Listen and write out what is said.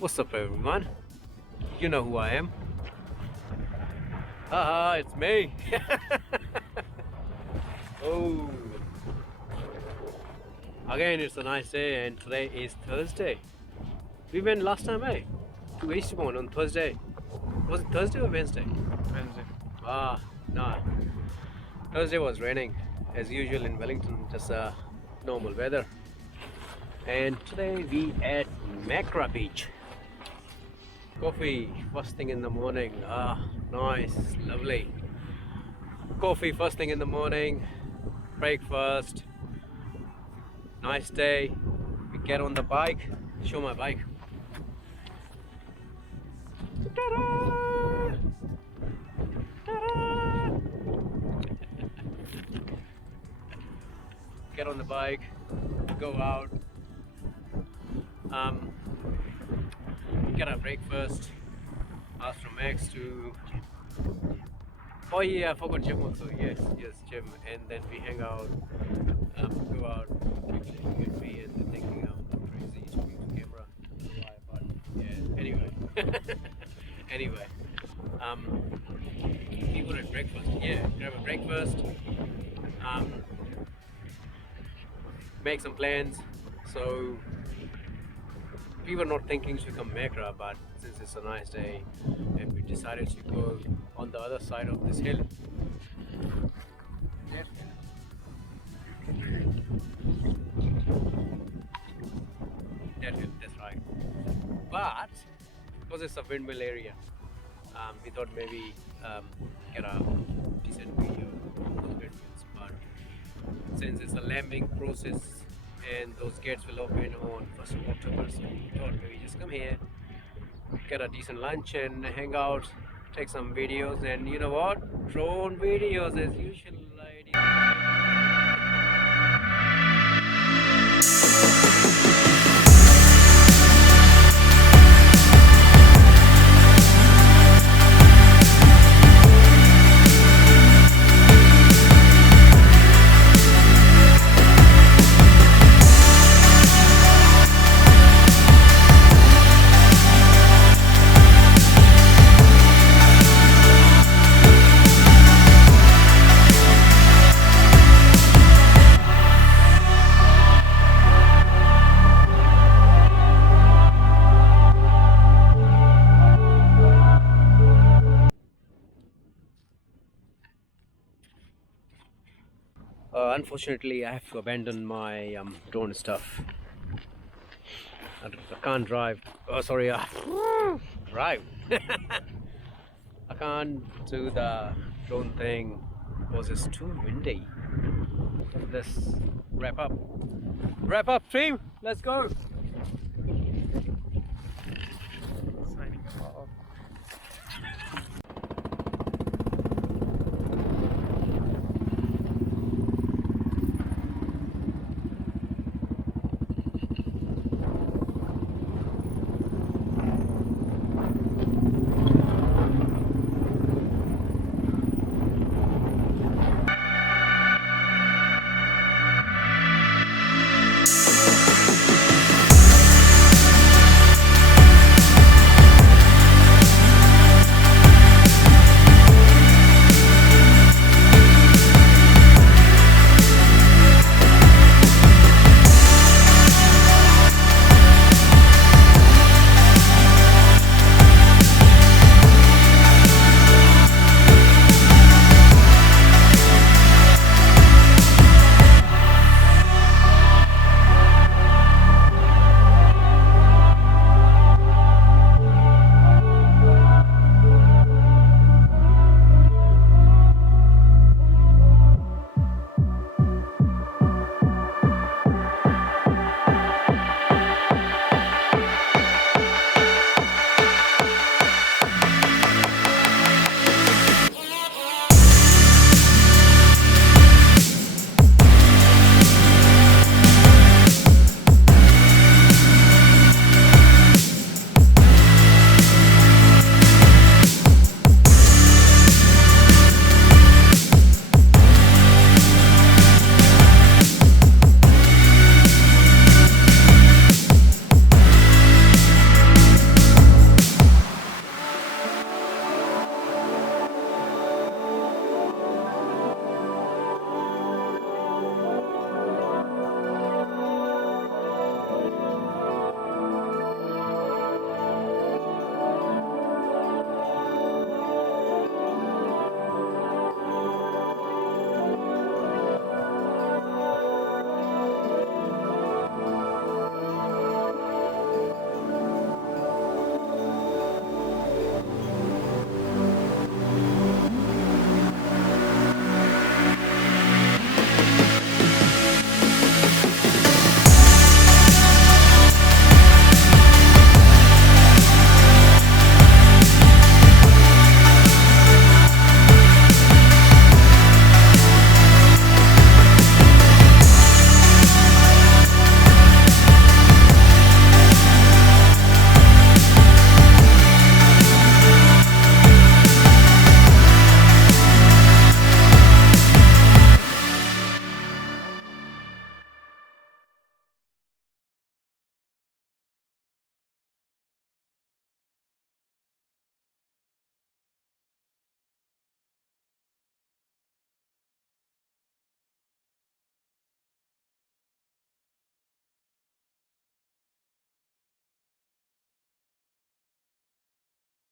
What's up, everyone? You know who I am. Haha, it's me. Oh, again, it's a nice day, and today is Thursday. We went last time, to Eastbourne on Thursday. Was it Thursday or Wednesday? Wednesday. No. Thursday was raining, as usual in Wellington, just normal weather. And today we at Makara beach. Coffee first thing in the morning. Nice, lovely. Coffee first thing in the morning, breakfast. Nice day. We get on the bike. Show my bike. Ta-da! Ta-da! Get on the bike, go out, get our breakfast, ask from Max to, oh yeah, I forgot gym also, yes, gym, and then we hang out, go out, quickly get me, and then thinking I'm crazy to use the camera, I don't know why, but yeah, anyway, we go to breakfast, grab a breakfast, make some plans. So we were not thinking to come Makara, but since it's a nice day and we decided to go on the other side of this hill. That hill, that's right. But because it's a windmill area, we thought maybe get a decent video of those windmills, but since it's a lambing process and those gates will open on 1st of October, so we thought maybe just come here, get a decent lunch and hang out, take some videos, and you know what, drone videos as usual. Unfortunately, I have to abandon my drone stuff. I can't drive. Oh, sorry, drive. I can't do the drone thing because it's too windy. Let's wrap up. Wrap up, team. Let's go.